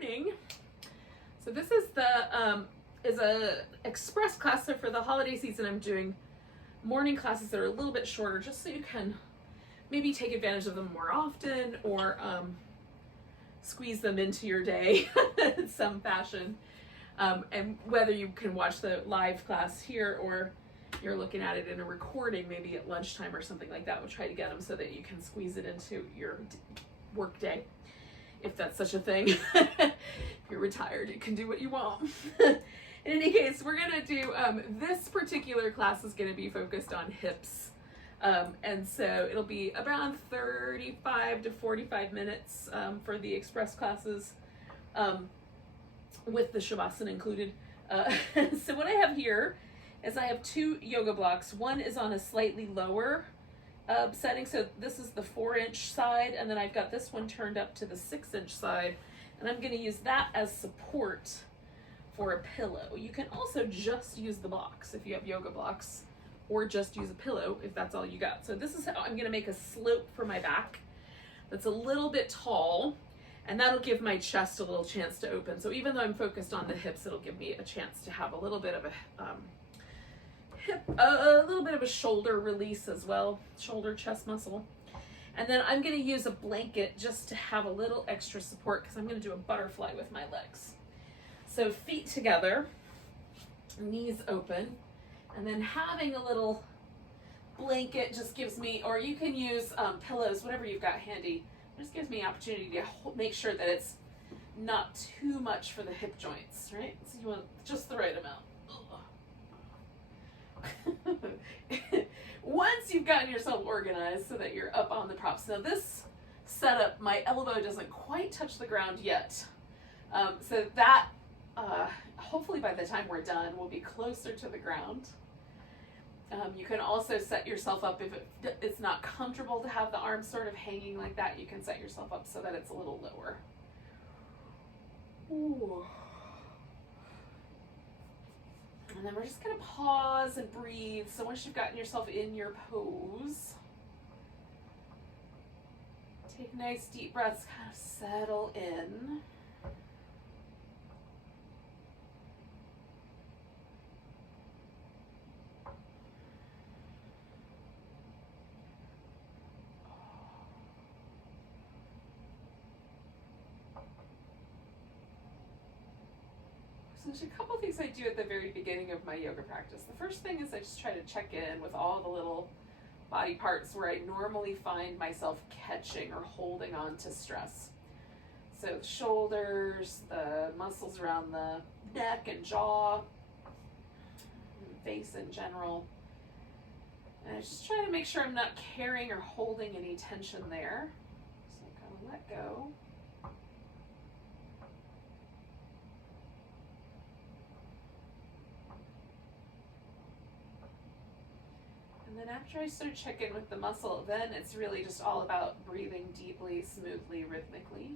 morning. So this is a express class. So for the holiday season, I'm doing morning classes that are a little bit shorter, just so you can maybe take advantage of them more often, or squeeze them into your day in some fashion. And whether you can watch the live class here or you're looking at it in a recording, maybe at lunchtime or something like that, we'll try to get them so that you can squeeze it into your work day, if that's such a thing. If you're retired, you can do what you want. In any case, we're gonna do, this particular class is gonna be focused on hips. And so it'll be around 35 to 45 minutes for the express classes, with the Shavasana included. So what I have here is I have two yoga blocks. One is on a slightly lower setting. So this is the 4-inch side, and then I've got this one turned up to the 6-inch side, and I'm going to use that as support for a pillow. You can also just use the blocks if you have yoga blocks, or just use a pillow if that's all you got. So this is how I'm going to make a slope for my back that's a little bit tall, and that'll give my chest a little chance to open. So even though I'm focused on the hips, it'll give me a chance to have a little bit of a a little bit of a shoulder release as well, shoulder chest muscle. And then I'm going to use a blanket just to have a little extra support, because I'm going to do a butterfly with my legs. So feet together, knees open, and then having a little blanket just gives me, or you can use pillows, whatever you've got handy, just gives me an opportunity to make sure that it's not too much for the hip joints, right? So you want just the right amount. Once you've gotten yourself organized so that you're up on the props. Now this setup, my elbow doesn't quite touch the ground yet. So that, hopefully by the time we're done, will be closer to the ground. You can also set yourself up, if it's not comfortable to have the arms sort of hanging like that, you can set yourself up so that it's a little lower. Ooh. And then we're just going to pause and breathe. So once you've gotten yourself in your pose, take nice deep breaths, kind of settle in. So there's a couple things I do at the very beginning of my yoga practice. The first thing is I just try to check in with all the little body parts where I normally find myself catching or holding on to stress. So the shoulders, the muscles around the neck and jaw, and face in general. And I just try to make sure I'm not carrying or holding any tension there. So I'm gonna let go. And then after I sort of check in with the muscle, then it's really just all about breathing deeply, smoothly, rhythmically.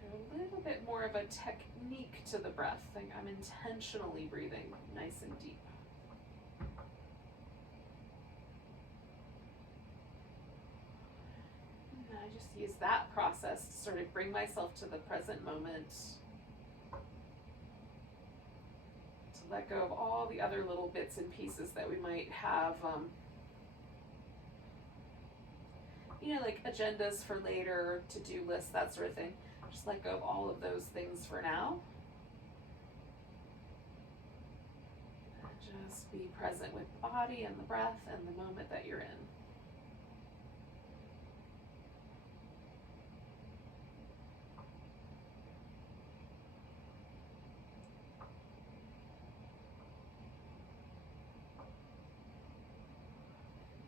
So a little bit more of a technique to the breath. Like I'm intentionally breathing nice and deep. And I just use that process to sort of bring myself to the present moment. Let go of all the other little bits and pieces that we might have, like agendas for later, to-do lists, that sort of thing. Just let go of all of those things for now. And just be present with the body and the breath and the moment that you're in.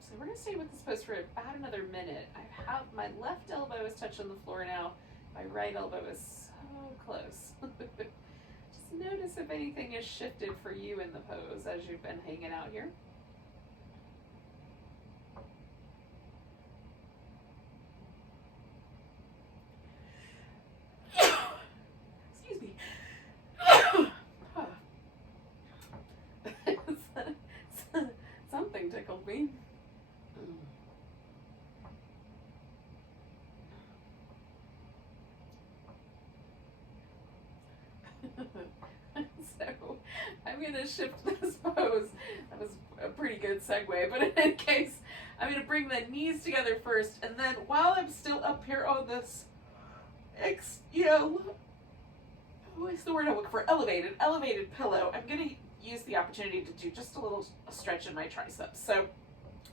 So we're going to stay with this pose for about another minute. I have my left elbow is touching the floor now. My right elbow is so close. Just notice if anything has shifted for you in the pose as you've been hanging out here. Excuse me. Something tickled me. So I'm going to shift this pose. That was a pretty good segue, but in any case, I'm going to bring the knees together first, and then while I'm still up here on this, what's the word I'm looking for? Elevated pillow, I'm going to use the opportunity to do just a little stretch in my triceps. So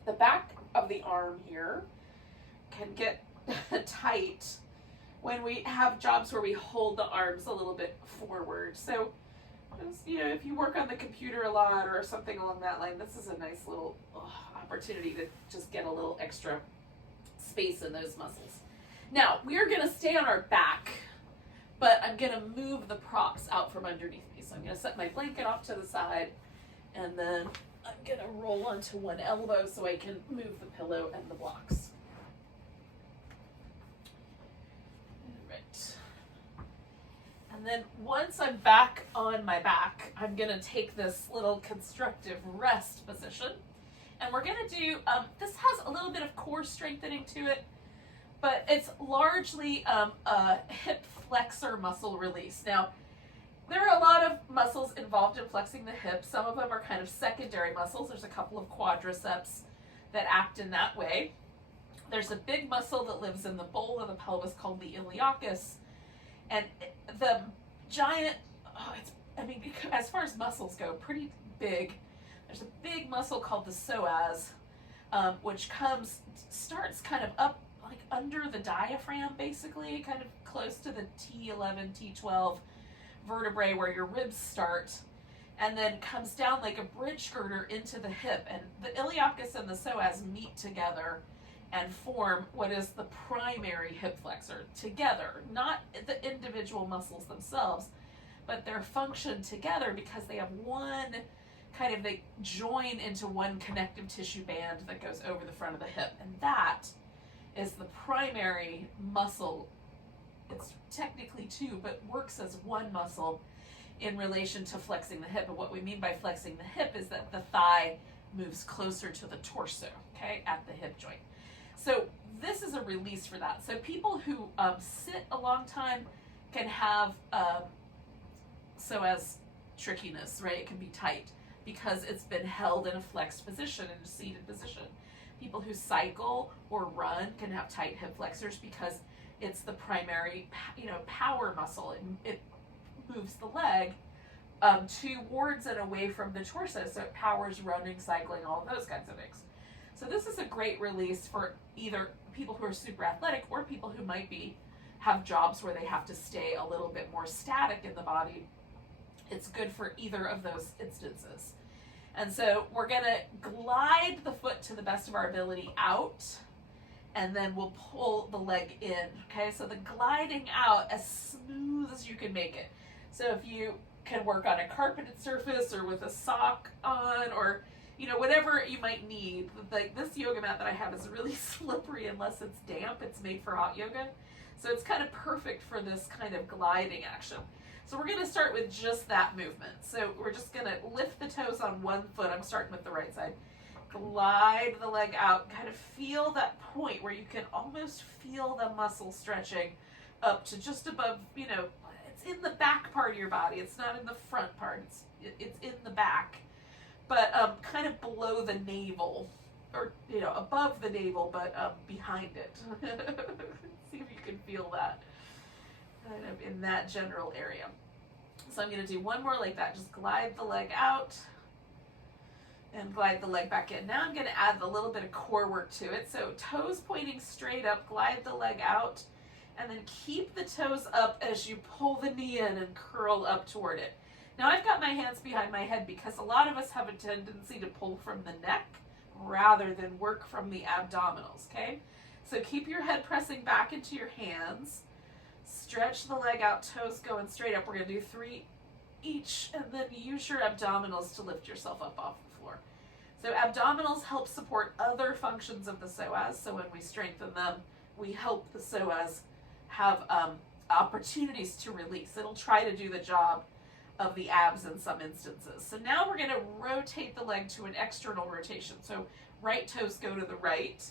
the back of the arm here can get tight when we have jobs where we hold the arms a little bit forward. So just, if you work on the computer a lot or something along that line, this is a nice little opportunity to just get a little extra space in those muscles. Now, we are going to stay on our back, but I'm going to move the props out from underneath me. So I'm going to set my blanket off to the side, and then I'm going to roll onto one elbow so I can move the pillow and the blocks. All right. And then once I'm back on my back, I'm going to take this little constructive rest position. And we're going to do, this has a little bit of core strengthening to it, but it's largely a hip flexor muscle release. Now, there are a lot of muscles involved in flexing the hip. Some of them are kind of secondary muscles. There's a couple of quadriceps that act in that way. There's a big muscle that lives in the bowl of the pelvis called the iliacus. And the giant, as far as muscles go, pretty big. There's a big muscle called the psoas, which starts kind of up like under the diaphragm, basically, kind of close to the T11, T12 vertebrae where your ribs start, and then comes down like a bridge girder into the hip. And the iliacus and the psoas meet together and form what is the primary hip flexor together, not the individual muscles themselves, but their function together because they have they join into one connective tissue band that goes over the front of the hip. And that is the primary muscle. It's technically two, but works as one muscle in relation to flexing the hip. And what we mean by flexing the hip is that the thigh moves closer to the torso, okay, at the hip joint. So this is a release for that. So people who sit a long time can have psoas trickiness, right? It can be tight because it's been held in a flexed position, in a seated position. People who cycle or run can have tight hip flexors because it's the primary, power muscle. It moves the leg towards and away from the torso, so it powers running, cycling, all of those kinds of things. So this is a great release for either people who are super athletic or people who might have jobs where they have to stay a little bit more static in the body. It's good for either of those instances. And so we're going to glide the foot to the best of our ability out, and then we'll pull the leg in, okay? So the gliding out as smooth as you can make it. So if you can work on a carpeted surface or with a sock on, or whatever you might need. Like this yoga mat that I have is really slippery unless it's damp. It's made for hot yoga. So it's kind of perfect for this kind of gliding action. So we're going to start with just that movement. So we're just going to lift the toes on one foot. I'm starting with the right side. Glide the leg out. Kind of feel that point where you can almost feel the muscle stretching up to just above, it's in the back part of your body. It's not in the front part. It's in the back. But kind of below the navel, or above the navel, but behind it. See if you can feel that kind of in that general area. So I'm going to do one more like that. Just glide the leg out and glide the leg back in. Now I'm going to add a little bit of core work to it. So toes pointing straight up, glide the leg out, and then keep the toes up as you pull the knee in and curl up toward it. Now I've got my hands behind my head because a lot of us have a tendency to pull from the neck rather than work from the abdominals, okay? So keep your head pressing back into your hands. Stretch the leg out, toes going straight up. We're going to do 3 each, and then use your abdominals to lift yourself up off the floor. So abdominals help support other functions of the psoas. So when we strengthen them, we help the psoas have opportunities to release. It'll try to do the job of the abs in some instances. So now we're going to rotate the leg to an external rotation. So right toes go to the right,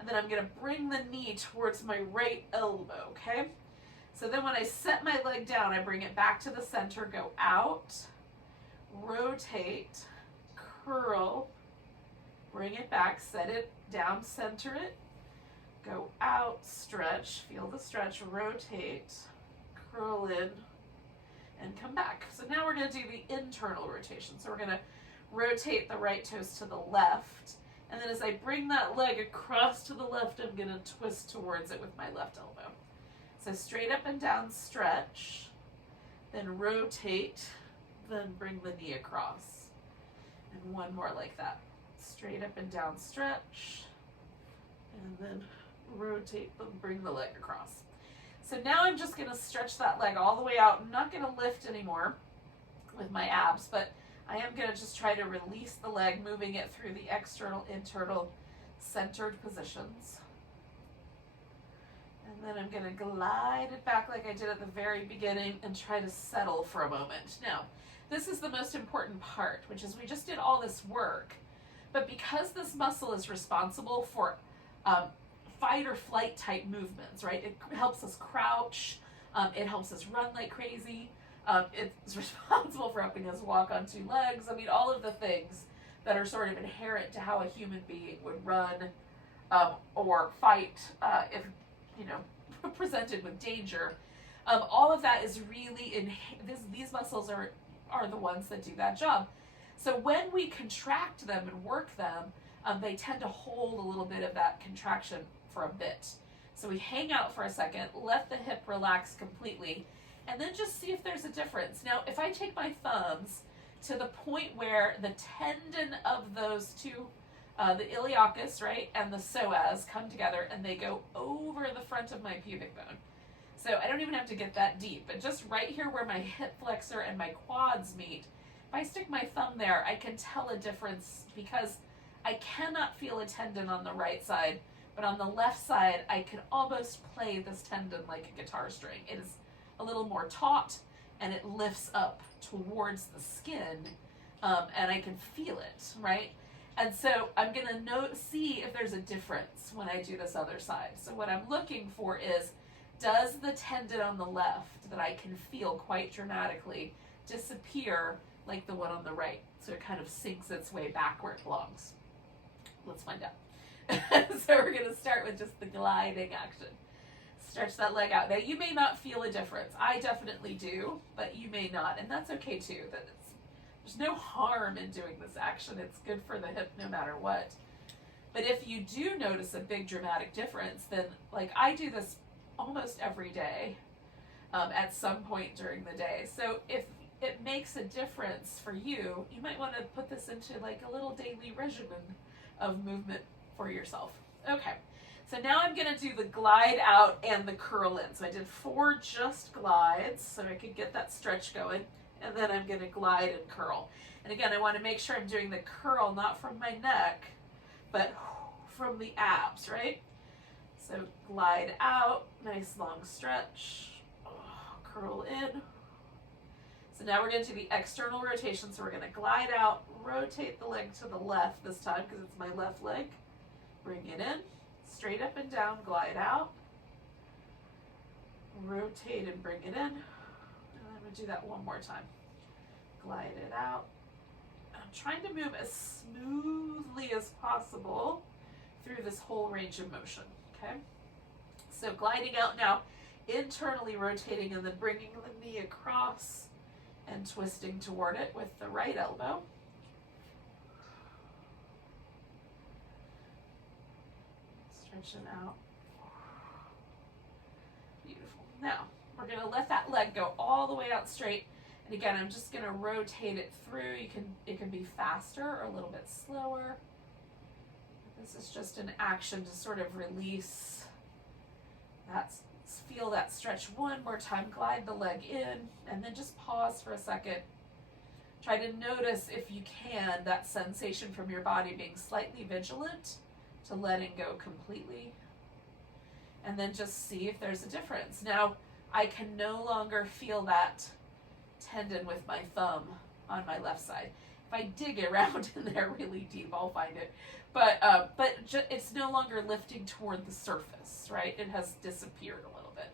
and then I'm going to bring the knee towards my right elbow, okay? So then when I set my leg down, I bring it back to the center, go out, rotate, curl, bring it back, set it down, center it, go out, stretch, feel the stretch, rotate, curl in, and come back. So now we're going to do the internal rotation. So we're going to rotate the right toes to the left, and then as I bring that leg across to the left, I'm going to twist towards it with my left elbow. So straight up and down, stretch, then rotate, then bring the knee across. And one more like that. Straight up and down, stretch, and then rotate, bring the leg across. So now I'm just going to stretch that leg all the way out. I'm not going to lift anymore with my abs, but I am going to just try to release the leg, moving it through the external, internal, centered positions. And then I'm going to glide it back like I did at the very beginning and try to settle for a moment. Now, this is the most important part, which is we just did all this work, but because this muscle is responsible for fight or flight type movements, right? It helps us crouch, it helps us run like crazy, it's responsible for helping us walk on two legs. I mean, all of the things that are sort of inherent to how a human being would run or fight if, you know, presented with danger. All of that is really, these muscles are the ones that do that job. So when we contract them and work them, they tend to hold a little bit of that contraction for a bit. So we hang out for a second, let the hip relax completely, and then just see if there's a difference. Now, if I take my thumbs to the point where the tendon of those two, the iliacus, right, and the psoas come together and they go over the front of my pubic bone. So I don't even have to get that deep, but just right here where my hip flexor and my quads meet, if I stick my thumb there, I can tell a difference because I cannot feel a tendon on the right side, but on the left side, I can almost play this tendon like a guitar string. It is a little more taut, and it lifts up towards the skin, and I can feel it, right? And so I'm gonna see if there's a difference when I do this other side. So what I'm looking for is, does the tendon on the left that I can feel quite dramatically disappear like the one on the right? So it kind of sinks its way back where it belongs. Let's find out. So we're going to start with just the gliding action. Stretch that leg out. Now you may not feel a difference. I definitely do, but you may not, and that's okay too. There's no harm in doing this action. It's good for the hip no matter what. But if you do notice a big dramatic difference, then like I do this almost every day at some point during the day. So if it makes a difference for you, you might want to put this into like a little daily regimen of movement for yourself. Okay, so now I'm going to do the glide out and the curl in. So I did 4 just glides so I could get that stretch going, and then I'm going to glide and curl. And again, I want to make sure I'm doing the curl not from my neck, but from the abs, right? So glide out, nice long stretch, curl in. So now we're going to do the external rotation. So we're going to glide out, rotate the leg to the left this time because it's my left leg. Bring it in, straight up and down, glide out. Rotate and bring it in. And I'm going to do that one more time. Glide it out. I'm trying to move as smoothly as possible through this whole range of motion, okay? So gliding out now, internally rotating and then bringing the knee across and twisting toward it with the right elbow. Stretching out. Beautiful. Now, we're going to let that leg go all the way out straight. And again, I'm just going to rotate it through. It can be faster or a little bit slower. This is just an action to sort of release that, feel that stretch one more time, glide the leg in, and then just pause for a second. Try to notice, if you can, that sensation from your body being slightly vigilant to letting go completely. And then just see if there's a difference. Now, I can no longer feel that tendon with my thumb on my left side. If I dig around in there really deep, I'll find it. But it's no longer lifting toward the surface, right? It has disappeared a little bit.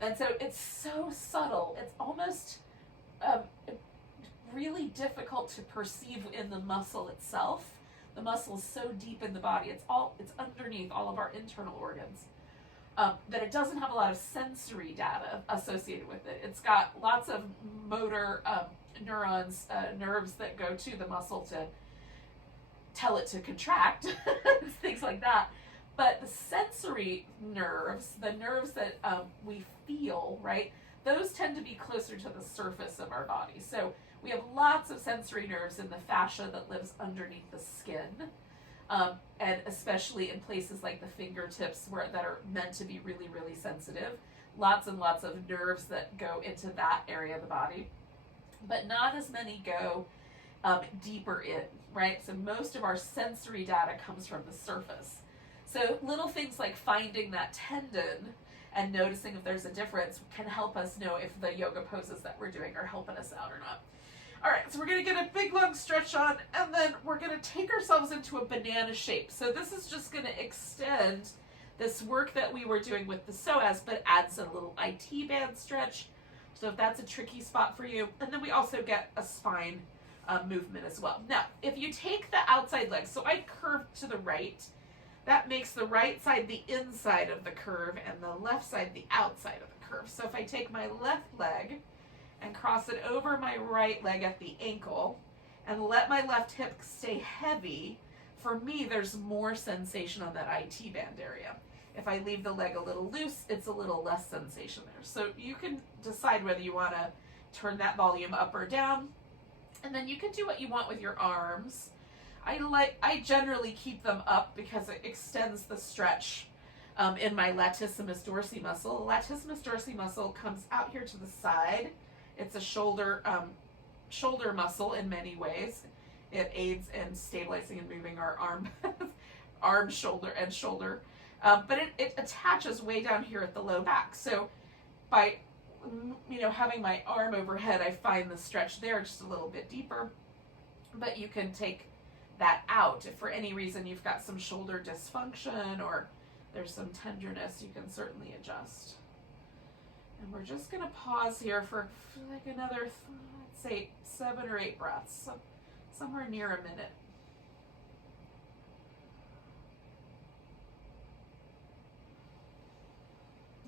And so it's so subtle. It's almost um, really difficult to perceive in the muscle itself. The muscle is so deep in the body. It's underneath all of our internal organs. That it doesn't have a lot of sensory data associated with it. It's got lots of motor neurons, nerves that go to the muscle to tell it to contract, things like that. But the sensory nerves, the nerves that we feel, right, those tend to be closer to the surface of our body. So we have lots of sensory nerves in the fascia that lives underneath the skin. And especially in places like the fingertips that are meant to be really, really sensitive. Lots and lots of nerves that go into that area of the body. But not as many go deeper in, right? So most of our sensory data comes from the surface. So little things like finding that tendon and noticing if there's a difference can help us know if the yoga poses that we're doing are helping us out or not. All right, so we're going to get a big long stretch on, and then we're going to take ourselves into a banana shape. So this is just going to extend this work that we were doing with the psoas, but adds a little IT band stretch. So if that's a tricky spot for you, and then we also get a spine movement as well. Now, if you take the outside leg, so I curved to the right, that makes the right side the inside of the curve and the left side the outside of the curve. So if I take my left leg and cross it over my right leg at the ankle and let my left hip stay heavy, for me there's more sensation on that IT band area. If I leave the leg a little loose, it's a little less sensation there. So you can decide whether you want to turn that volume up or down, and then you can do what you want with your arms. I generally keep them up because it extends the stretch in my latissimus dorsi muscle. The latissimus dorsi muscle comes out here to the side. It's a shoulder muscle in many ways. It aids in stabilizing and moving our arm, shoulder, and shoulder. But it attaches way down here at the low back. So by having my arm overhead, I find the stretch there just a little bit deeper. But you can take that out. If for any reason you've got some shoulder dysfunction or there's some tenderness, you can certainly adjust. And we're just going to pause here for like another, let's say, 7 or 8 breaths, so somewhere near a minute.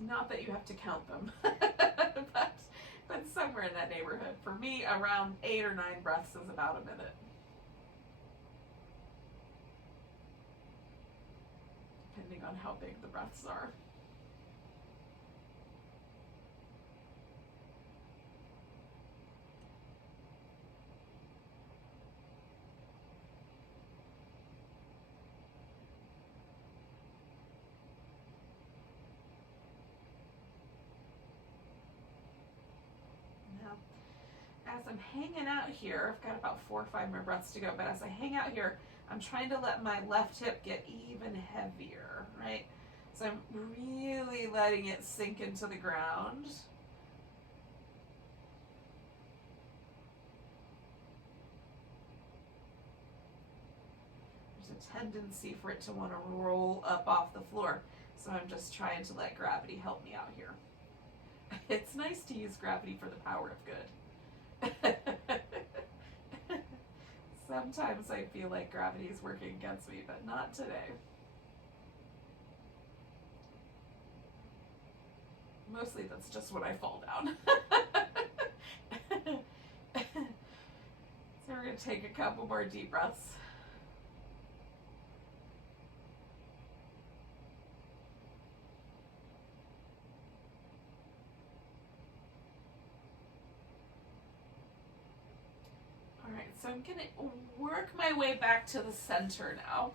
Not that you have to count them, but somewhere in that neighborhood. For me, around 8 or 9 breaths is about a minute. Depending on how big the breaths are. As I'm hanging out here, I've got about 4 or 5 more breaths to go, but as I hang out here, I'm trying to let my left hip get even heavier, right? So I'm really letting it sink into the ground. There's a tendency for it to want to roll up off the floor, so I'm just trying to let gravity help me out here. It's nice to use gravity for the power of good. Sometimes I feel like gravity is working against me, but not today. Mostly that's just when I fall down. So we're going to take a couple more deep breaths. So I'm going to work my way back to the center now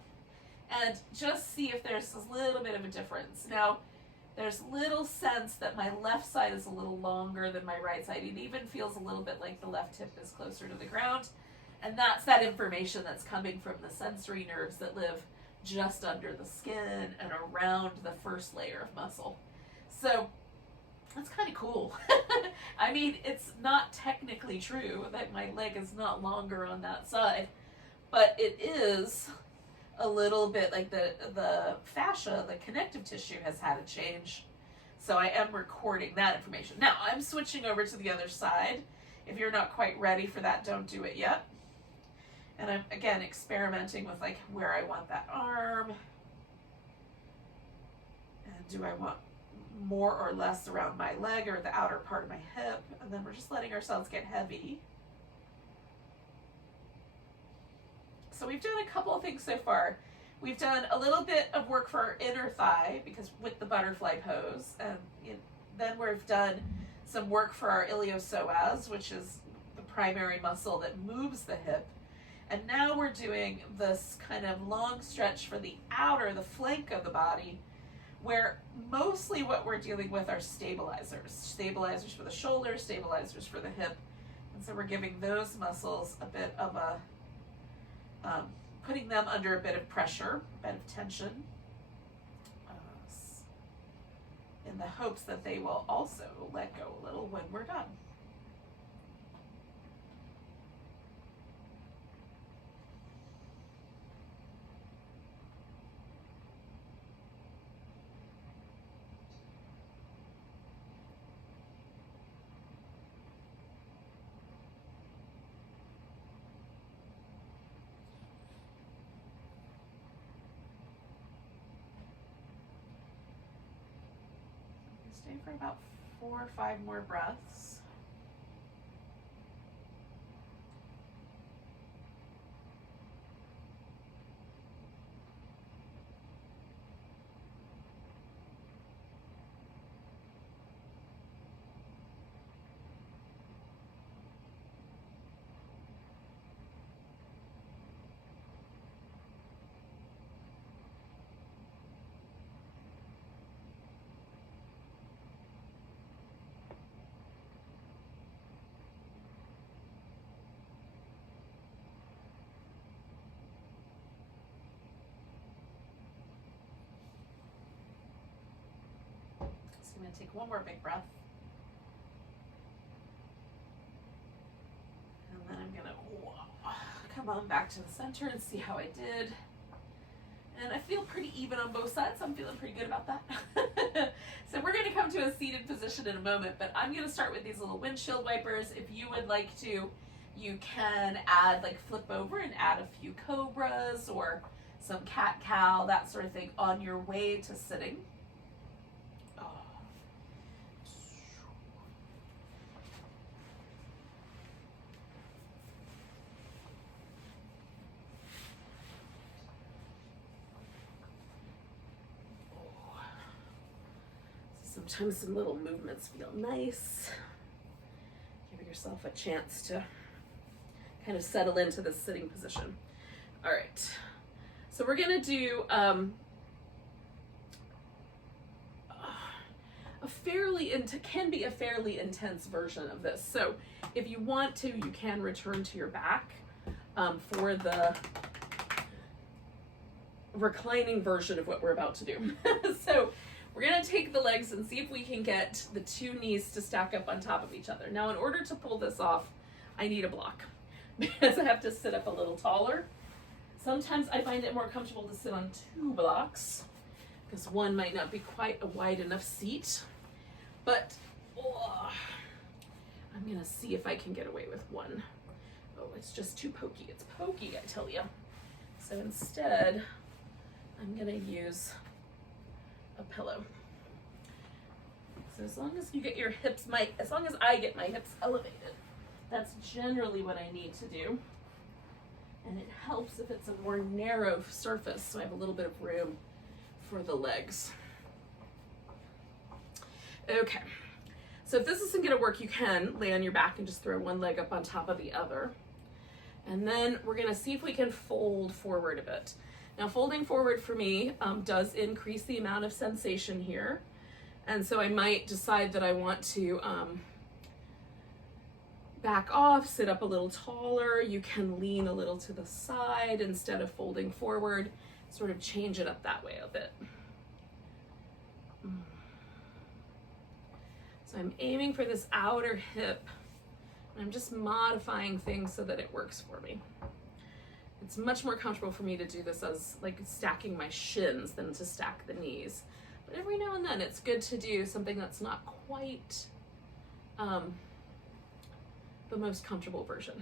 and just see if there's a little bit of a difference. Now, there's little sense that my left side is a little longer than my right side. It even feels a little bit like the left hip is closer to the ground. And that's that information that's coming from the sensory nerves that live just under the skin and around the first layer of muscle. So that's kind of cool. I mean, it's not technically true that my leg is not longer on that side, but it is a little bit like the fascia, the connective tissue has had a change. So I am recording that information. Now I'm switching over to the other side. If you're not quite ready for that, don't do it yet. And I'm, again, experimenting with like where I want that arm. And do I want more or less around my leg or the outer part of my hip? And then we're just letting ourselves get heavy. So we've done a couple of things so far. We've done a little bit of work for our inner thigh because with the butterfly pose, and then we've done some work for our iliopsoas, which is the primary muscle that moves the hip. And now we're doing this kind of long stretch for the outer, the flank of the body, where mostly what we're dealing with are stabilizers. Stabilizers for the shoulder, stabilizers for the hip. And so we're giving those muscles a bit of a, putting them under a bit of pressure, a bit of tension, in the hopes that they will also let go a little when we're done. Stay for about 4 or 5 more breaths. So I'm going to take one more big breath. And then I'm going to come on back to the center and see how I did. And I feel pretty even on both sides, so I'm feeling pretty good about that. So we're going to come to a seated position in a moment, but I'm going to start with these little windshield wipers. If you would like to, you can add, like flip over and add a few cobras or some cat-cow, that sort of thing on your way to sitting. Sometimes some little movements feel nice. Give yourself a chance to kind of settle into this sitting position. All right, so we're gonna do can be a fairly intense version of this. So if you want to, you can return to your back for the reclining version of what we're about to do. So we're gonna take the legs and see if we can get the 2 knees to stack up on top of each other. Now, in order to pull this off, I need a block because I have to sit up a little taller. Sometimes I find it more comfortable to sit on 2 blocks because one might not be quite a wide enough seat, but I'm gonna see if I can get away with 1. Oh, it's just too pokey. It's pokey, I tell you. So instead, I'm gonna use a pillow. So as long as you get your hips, as long as I get my hips elevated, that's generally what I need to do. And it helps if it's a more narrow surface, so I have a little bit of room for the legs. Okay, so if this isn't gonna work, you can lay on your back and just throw one leg up on top of the other. And then we're gonna see if we can fold forward a bit. Now, folding forward for me does increase the amount of sensation here. And so I might decide that I want to back off, sit up a little taller. You can lean a little to the side instead of folding forward, sort of change it up that way a bit. So I'm aiming for this outer hip, and I'm just modifying things so that it works for me. It's much more comfortable for me to do this as like stacking my shins than to stack the knees. But every now and then it's good to do something that's not quite the most comfortable version.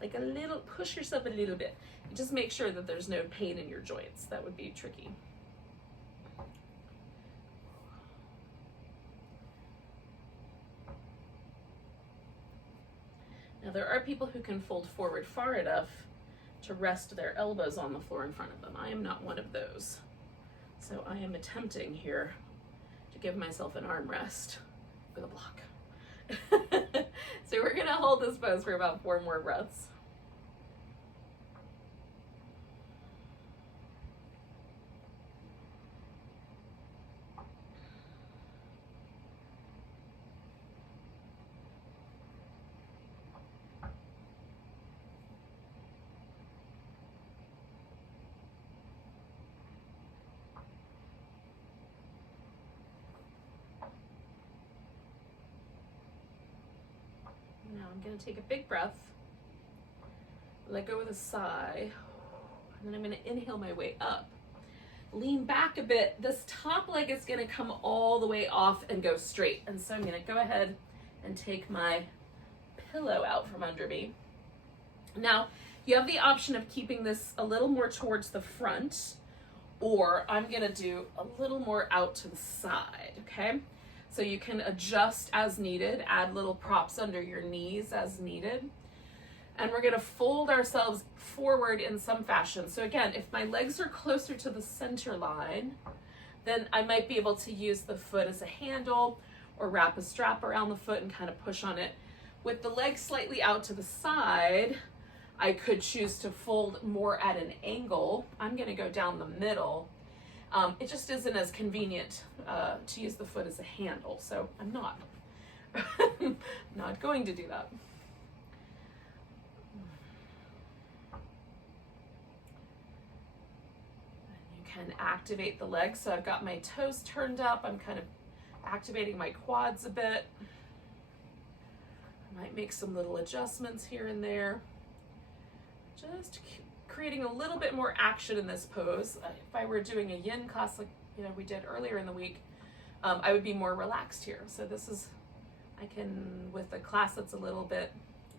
Like a little, push yourself a little bit. Just make sure that there's no pain in your joints. That would be tricky. Now there are people who can fold forward far enough to rest their elbows on the floor in front of them. I am not one of those. So I am attempting here to give myself an arm rest with a block. So we're gonna hold this pose for about 4 more breaths. Now I'm going to take a big breath, let go with a sigh, and then I'm going to inhale my way up. Lean back a bit. This top leg is going to come all the way off and go straight. And so I'm going to go ahead and take my pillow out from under me. Now, you have the option of keeping this a little more towards the front, or I'm going to do a little more out to the side, okay? So you can adjust as needed, add little props under your knees as needed. And we're gonna fold ourselves forward in some fashion. So again, if my legs are closer to the center line, then I might be able to use the foot as a handle or wrap a strap around the foot and kind of push on it. With the legs slightly out to the side, I could choose to fold more at an angle. I'm gonna go down the middle. It just isn't as convenient to use the foot as a handle, so I'm not. Not going to do that. And you can activate the legs. So I've got my toes turned up. I'm kind of activating my quads a bit. I might make some little adjustments here and there. Just creating a little bit more action in this pose. If I were doing a yin class like we did earlier in the week, I would be more relaxed here. So this is, I can, with a class that's a little bit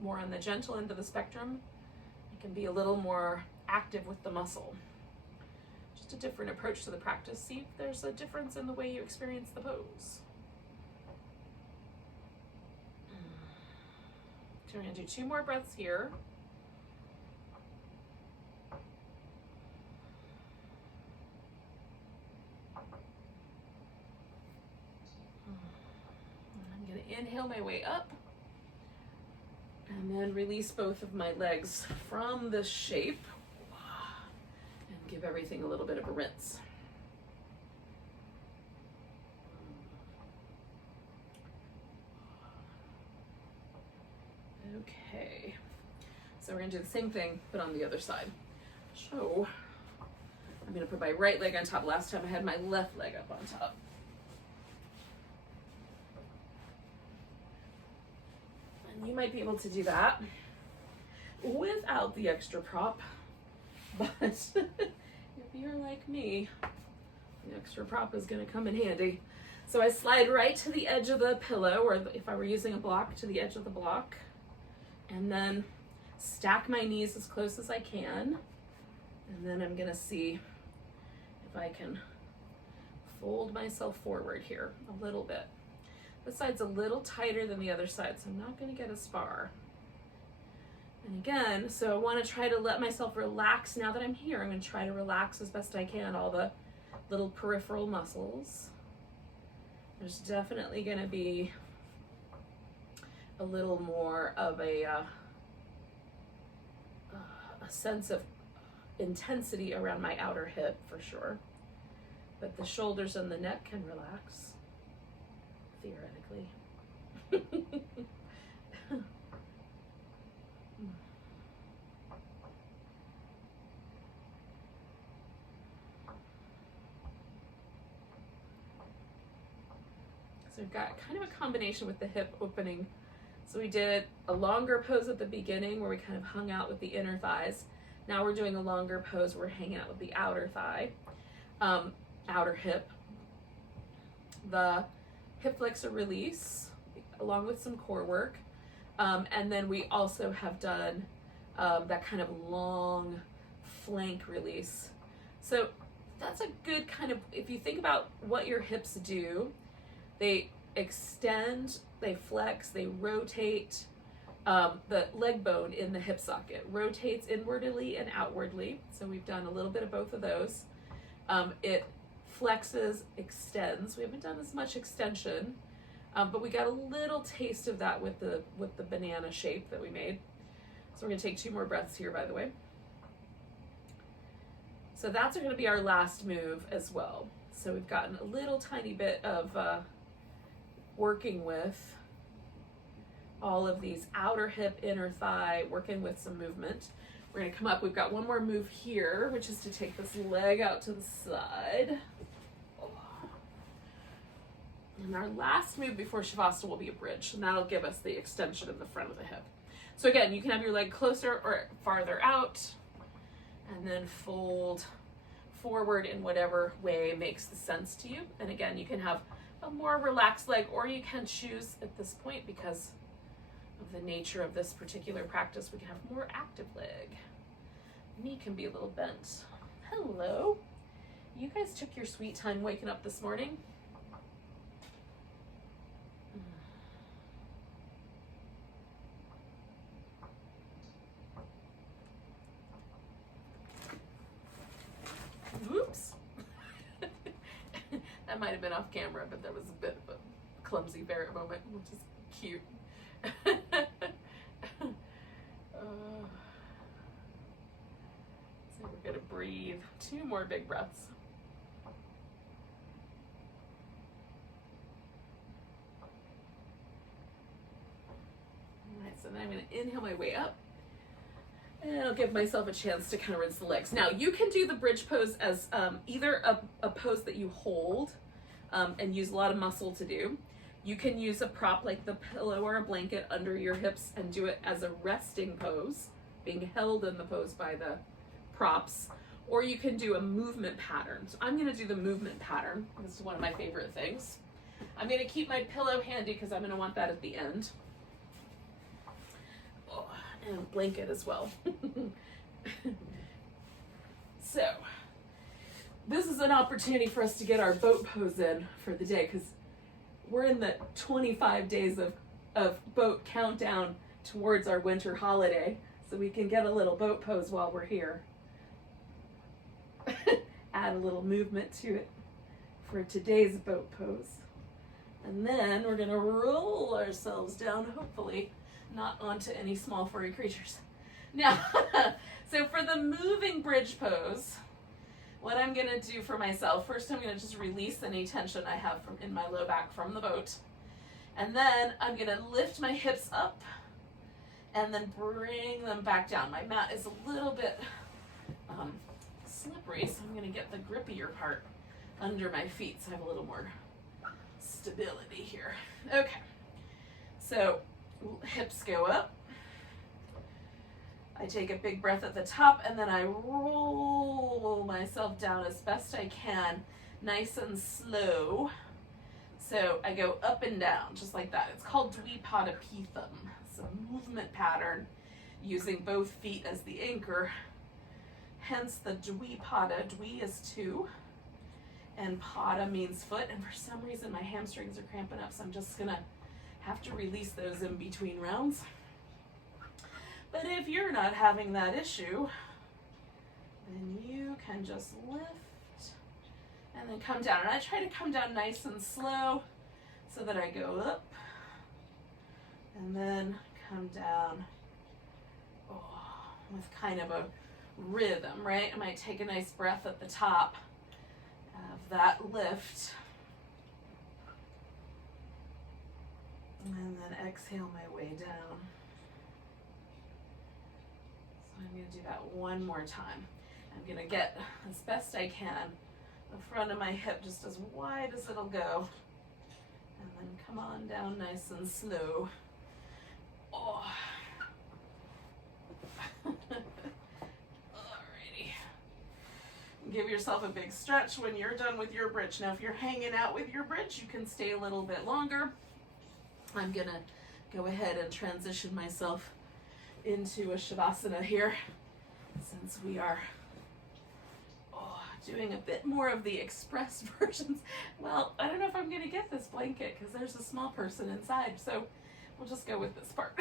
more on the gentle end of the spectrum, I can be a little more active with the muscle. Just a different approach to the practice. See if there's a difference in the way you experience the pose. So we're gonna do 2 more breaths here. Inhale my way up, and then release both of my legs from this shape, and give everything a little bit of a rinse. Okay, so we're gonna do the same thing, but on the other side. So I'm gonna put my right leg on top. Last time I had my left leg up on top. You might be able to do that without the extra prop, but if you're like me, the extra prop is going to come in handy. So I slide right to the edge of the pillow, or if I were using a block, to the edge of the block, and then stack my knees as close as I can, and then I'm going to see if I can fold myself forward here a little bit. This side's a little tighter than the other side, so I'm not going to get as far. And again, so I want to try to let myself relax. Now that I'm here, I'm going to try to relax as best I can all the little peripheral muscles. There's definitely going to be a little more of a sense of intensity around my outer hip for sure. But the shoulders and the neck can relax. Theoretically. So we've got kind of a combination with the hip opening. So we did a longer pose at the beginning where we kind of hung out with the inner thighs. Now we're doing a longer pose where we're hanging out with the outer thigh, outer hip. the hip flexor release along with some core work. And then we also have done that kind of long flank release. So that's a good kind of, if you think about what your hips do, they extend, they flex, they rotate. The leg bone in the hip socket rotates inwardly and outwardly. So we've done a little bit of both of those. It flexes, extends. We haven't done as much extension, but we got a little taste of that with the banana shape that we made. So we're gonna take 2 more breaths here, by the way. So that's gonna be our last move as well. So we've gotten a little tiny bit of working with all of these outer hip, inner thigh, working with some movement. We're gonna come up, we've got one more move here, which is to take this leg out to the side. And our last move before Shavasana will be a bridge, and that'll give us the extension of the front of the hip. So again, you can have your leg closer or farther out, and then fold forward in whatever way makes the sense to you. And again, you can have a more relaxed leg, or you can choose at this point, because of the nature of this particular practice, we can have more active leg. Knee can be a little bent. Hello. You guys took your sweet time waking up this morning. Whoops. That might have been off camera, but there was a bit of a clumsy Barrett moment, which is cute. So we're gonna breathe 2 more big breaths. All right, so then I'm gonna inhale my way up, and I'll give myself a chance to kind of rinse the legs. Now you can do the bridge pose as either a pose that you hold and use a lot of muscle to do. You can use a prop like the pillow or a blanket under your hips and do it as a resting pose, being held in the pose by the props, or you can do a movement pattern. So I'm gonna do the movement pattern. This is one of my favorite things. I'm gonna keep my pillow handy because I'm gonna want that at the end. Oh, and a blanket as well. So, this is an opportunity for us to get our boat pose in for the day, because we're in the 25 days of boat countdown towards our winter holiday, so we can get a little boat pose while we're here. Add a little movement to it for today's boat pose. And then we're gonna roll ourselves down, hopefully not onto any small furry creatures. Now, so for the moving bridge pose, what I'm gonna do for myself, first I'm gonna just release any tension I have in my low back from the boat. And then I'm gonna lift my hips up and then bring them back down. My mat is a little bit slippery, so I'm gonna get the grippier part under my feet so I have a little more stability here. Okay, so hips go up. I take a big breath at the top, and then I roll myself down as best I can, nice and slow. So I go up and down, just like that. It's called Dvipadapitham. It's a movement pattern using both feet as the anchor. Hence the Dvipada. Dvi is 2, and pada means foot. And for some reason, my hamstrings are cramping up, so I'm just gonna have to release those in between rounds. But if you're not having that issue, then you can just lift and then come down. And I try to come down nice and slow so that I go up and then come down with kind of a rhythm, right? I might take a nice breath at the top of that lift. And then exhale my way down. So I'm going to do that one more time. I'm going to get, as best I can, the front of my hip just as wide as it'll go. And then come on down nice and slow. Oh. Alrighty. Give yourself a big stretch when you're done with your bridge. Now, if you're hanging out with your bridge, you can stay a little bit longer. I'm gonna go ahead and transition myself into a Shavasana here, since we are doing a bit more of the express versions. Well, I don't know if I'm gonna get this blanket because there's a small person inside, so we'll just go with this part.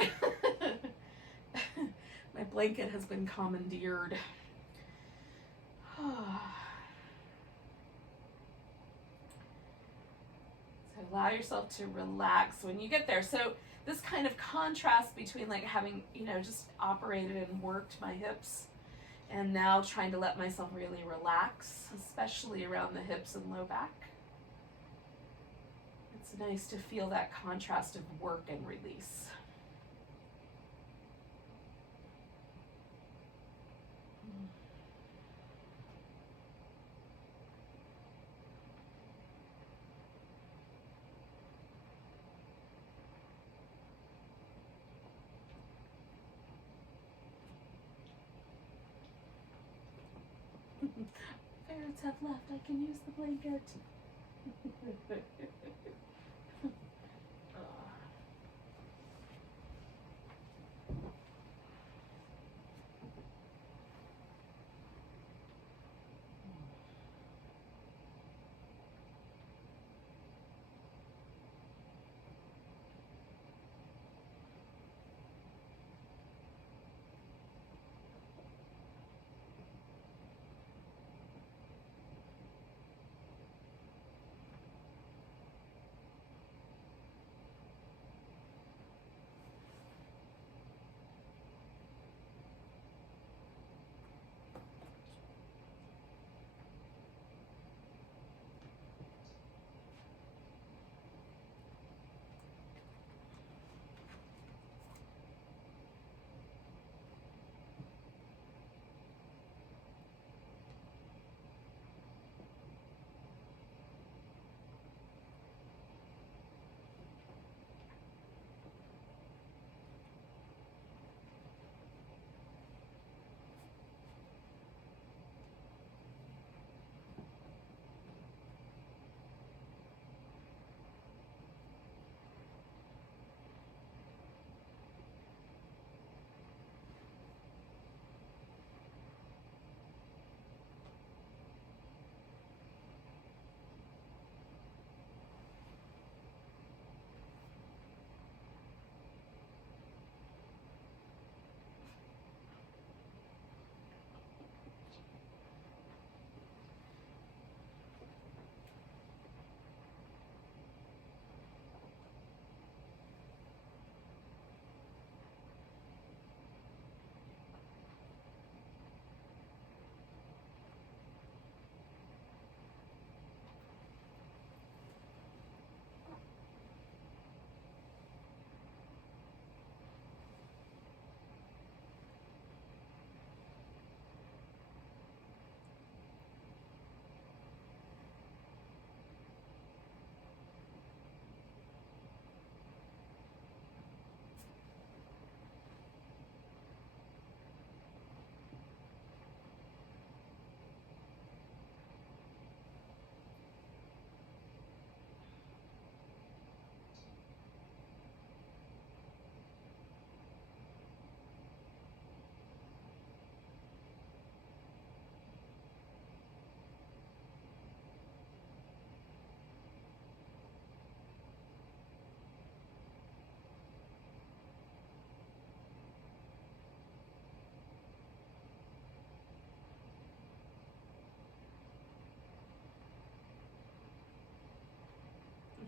My blanket has been commandeered. So allow yourself to relax when you get there. So this kind of contrast between like having, just operated and worked my hips and now trying to let myself really relax, especially around the hips and low back. It's nice to feel that contrast of work and release. Ferrets have left. I can use the blanket.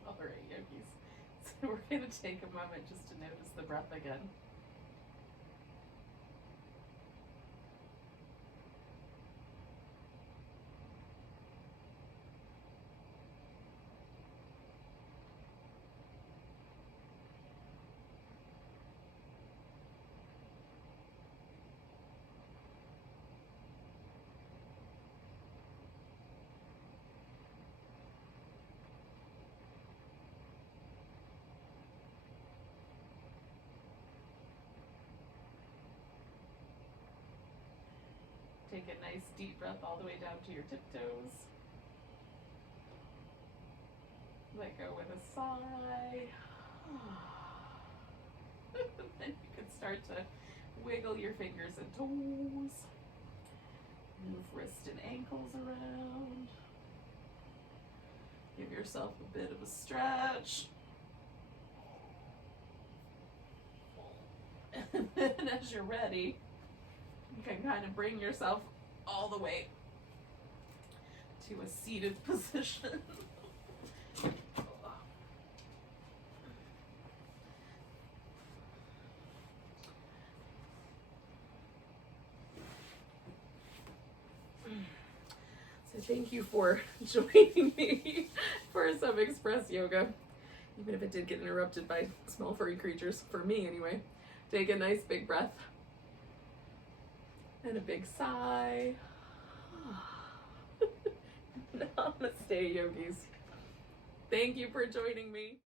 All right, yogis. So we're going to take a moment just to notice the breath again. deep breath all the way down to your tiptoes. Let go with a sigh. Then you can start to wiggle your fingers and toes. Move wrist and ankles around. Give yourself a bit of a stretch. And then as you're ready, you can kind of bring yourself all the way to a seated position. So thank you for joining me for some express yoga, even if it did get interrupted by small furry creatures, for me anyway. Take a nice big breath and a big sigh. Namaste, yogis. Thank you for joining me.